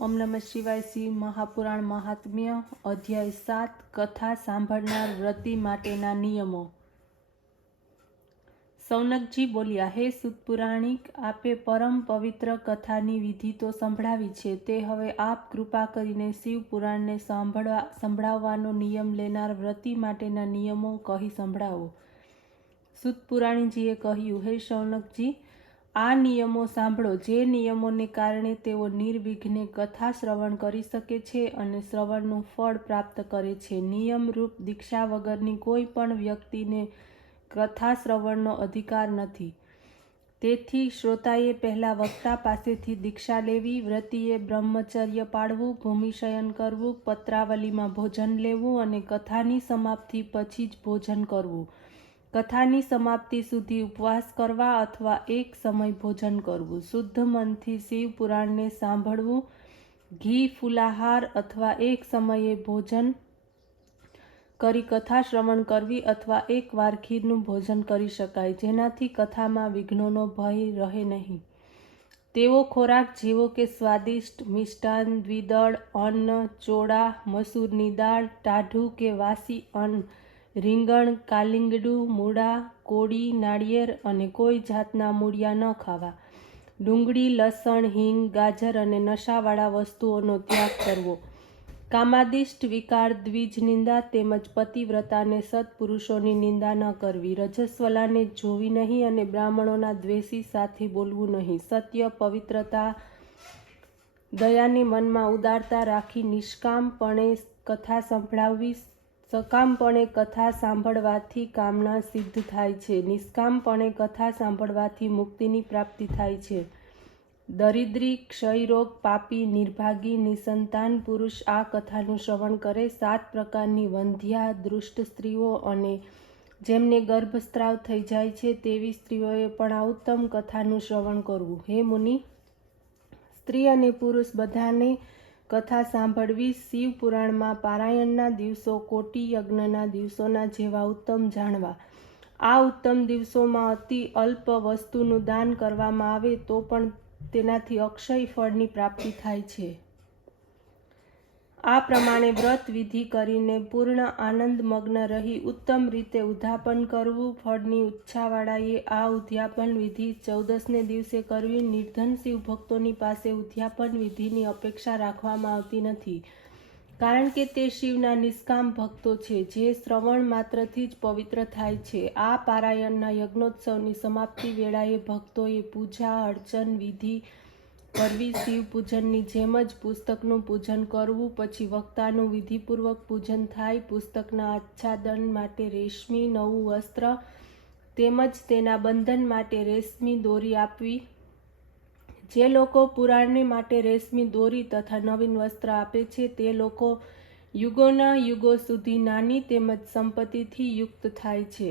ઓમ નમઃ શિવાય શ્રી મહાપુરાણ મહાત્મ્ય અધ્યાય 7 કથા સાંભળનાર વ્રતી માટેના નિયમો। સૌનકજી બોલ્યા, હે સુતપુરાણિક, આપે પરમ પવિત્ર કથાની વિધિ તો સંભળાવી છે, તે હવે આપ કૃપા કરીને શિવ પુરાણને સંભળાવવાનો નિયમ લેનાર વ્રતી માટેના નિયમો કહી સંભળાવો। સુતપુરાણીજીએ કહ્યું, હે સૌનકજી, આ નિયમો સાંભળો, જે નિયમોને કારણે તેઓ નિર્વિઘ્ને કથા શ્રવણ કરી શકે છે અને શ્રવણનું ફળ પ્રાપ્ત કરે છે। નિયમરૂપ દીક્ષા વગરની કોઈ પણ વ્યક્તિને કથા શ્રવણનો અધિકાર નથી, તેથી શ્રોતાએ પહેલા વક્તા પાસેથી દીક્ષા લેવી, વ્રતીએ બ્રહ્મચર્ય પાળવું, ભૂમિશયન કરવું, પત્રાવલીમાં ભોજન લેવું અને કથાની સમાપ્તિ પછી જ ભોજન કરવું, કથાની સમાપ્તિ સુધી ઉપવાસ કરવા અથવા એક સમય ભોજન કરવું, શુદ્ધ મનથી શિવ પુરાણને સાંભળવું, ઘી ફૂલાહાર અથવા એક સમયે ભોજન કરી કથા શ્રવણ કરવી અથવા એક વાર ખીરનું ભોજન કરી શકાય, જેનાથી કથામાં વિઘ્નોનો ભય રહે નહીં। તેવો ખોરાક જેવો કે સ્વાદિષ્ટ મિષ્ટાન, દ્વિદળ અન્ન, ચોળા, મસૂરની દાળ, ટાઢું કે વાસી અન્ન, રીંગણ, કાલિંગડું, મૂળા, કોળી, નાળિયેર અને કોઈ જાતના મૂળિયા ન ખાવા, ડુંગળી, લસણ, હિંગ, ગાજર અને નશાવાળા વસ્તુઓનો ત્યાગ કરવો, કામાદિષ્ટ વિકાર દ્વિજ નિંદા તેમજ પતિવ્રતાને સત્પુરુષોની નિંદા ન કરવી, રજસ્વલાને જોવી નહીં અને બ્રાહ્મણોના દ્વેષી સાથે બોલવું નહીં, સત્ય, પવિત્રતા, દયાને મનમાં ઉદારતા રાખી નિષ્કામપણે કથા સંભળાવવી। સકામપણે કથા સાંભળવાથી કામના સિદ્ધ થાય છે, નિષ્કામપણે કથા સાંભળવાથી મુક્તિની પ્રાપ્તિ થાય છે। દરિદ્રી, ક્ષયરોગ, પાપી, નિર્ભાગી, નિસંતાન પુરુષ આ કથાનું શ્રવણ કરે। 7 પ્રકારની વંધ્યા, દુષ્ટ સ્ત્રીઓ અને જેમને ગર્ભસ્રાવ થઈ જાય છે તેવી સ્ત્રીઓએ પણ આ ઉત્તમ કથાનું શ્રવણ કરવું। હે મુનિ, સ્ત્રી અને પુરુષ બધાને કથા સાંભળવી। શિવ પુરાણમાં પારાયણના દિવસો કોટી યજ્ઞના દિવસોના જેવા ઉત્તમ જાણવા। આ ઉત્તમ દિવસોમાં અતિ અલ્પ વસ્તુનું દાન કરવામાં આવે તો પણ તેનાથી અક્ષય ફળની પ્રાપ્તિ થાય છે। આ પ્રમાણે વ્રત વિધિ કરીને પૂર્ણ આનંદમગ્ન રહી ઉત્તમ રીતે ઉદ્યાપન કરવું। ફળની ઈચ્છાવાળાએ આ ઉદ્યાપન વિધિ 14ને દિવસે કરવી। નિર્ધન શિવ ભક્તોની પાસે ઉદ્યાપન વિધિની અપેક્ષા રાખવામાં આવતી નથી, કારણ કે તે શિવના નિષ્કામ ભક્તો છે, જે શ્રવણ માત્રથી જ પવિત્ર થાય છે। આ પારાયણના યજ્ઞોત્સવની સમાપ્તિ વેળાએ ભક્તોએ પૂજા અર્ચન વિધિ કરવી। શિવ પૂજનની જેમ જ પુસ્તકનું પૂજન કરવું, પછી વક્તાનું વિધિપૂર્વક પૂજન થાય। પુસ્તકના આચ્છાદન માટે રેશમી નવું વસ્ત્ર તેમજ તેના બંધન માટે રેશમી દોરી આપવી। જે લોકો પુરાણને માટે રેશમી દોરી તથા નવીન વસ્ત્ર આપે છે તે લોકો યુગોના યુગો સુધી નાની તેમજ સંપત્તિથી યુક્ત થાય છે।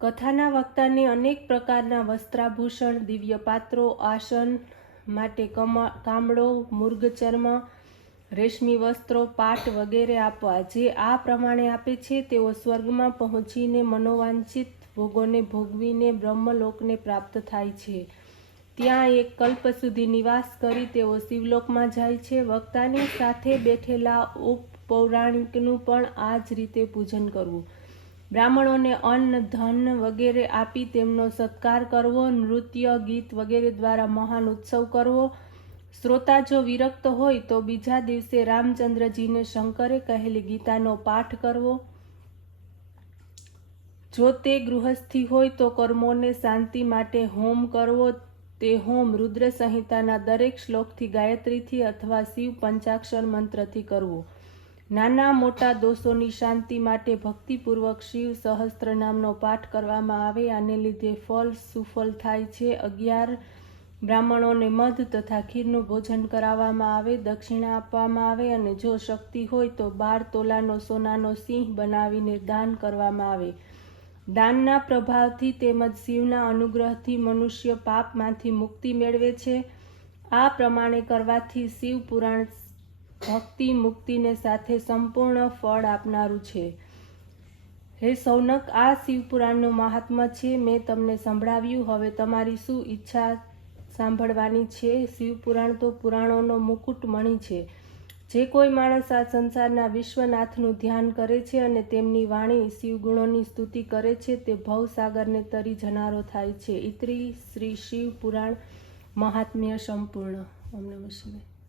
કથાના વક્તાને અનેક પ્રકારના વસ્ત્રાભૂષણ, દિવ્ય પાત્રો, આસન માટે કામળો, મૃગચર્મ, રેશમી વસ્ત્રો, પાટ વગેરે આપવા। જે આ પ્રમાણે આપે છે તેઓ સ્વર્ગમાં પહોંચીને મનોવાંછિત ભોગોને ભોગવીને બ્રહ્મલોકને પ્રાપ્ત થાય છે। ત્યાં એક કલ્પ સુધી નિવાસ કરી તેઓ શિવલોકમાં જાય છે। વક્તાની સાથે બેઠેલા ઉપપૌરાણિકનું પણ આ જ રીતે પૂજન કરવું। બ્રાહ્મણોને અન્ન, ધન વગેરે આપી તેમનો સત્કાર કરવો। નૃત્ય, ગીત વગેરે દ્વારા મહાન ઉત્સવ કરવો। શ્રોતા જો વિરક્ત હોય તો બીજા દિવસે રામચંદ્રજીને શંકરે કહેલી ગીતાનો પાઠ કરવો। જો તે ગૃહસ્થી હોય તો કર્મોને શાંતિ માટે હોમ કરવો। તે હોમ રુદ્ર સંહિતાના દરેક શ્લોકથી, ગાયત્રીથી અથવા શિવ પંચાક્ષર મંત્રથી કરવો। નાના મોટા દોષોની શાંતિ માટે ભક્તિપૂર્વક શિવ સહસ્ત્ર નામનો પાઠ કરવામાં આવે। આને લીધે ફળ સુફળ થાય છે। 11 બ્રાહ્મણોને મધ તથા ખીરનું ભોજન કરાવવામાં આવે, દક્ષિણા આપવામાં આવે અને જો શક્તિ હોય તો 12 તોલાનો સોનાનો સિંહ બનાવીને દાન કરવામાં આવે। દાનના પ્રભાવથી તેમજ શિવના અનુગ્રહથી મનુષ્ય પાપમાંથી મુક્તિ મેળવે છે। આ પ્રમાણે કરવાથી શિવ પુરાણ ભક્તિ મુક્તિને સાથે સંપૂર્ણ ફળ આપનારું છે। હે સૌનક, આ શિવ પુરાણનું મહાત્મ્ય છે, મેં તમને સંભળાવ્યું। હવે તમારી શું ઈચ્છા સાંભળવાની છે. શિવપુરાણ તો પુરાણોનો મુકુટમણિ છે. જે કોઈ માણસ આ સંસારના વિશ્વનાથનું ધ્યાન કરે છે અને તેમની વાણી શિવગુણોની સ્તુતિ કરે છે તે ભવસાગરને તરી જનારો થાય છે. ઇત્રી શ્રી શિવ પુરાણ મહાત્મ્ય સંપૂર્ણ. ઓમ નમઃ શિવાય.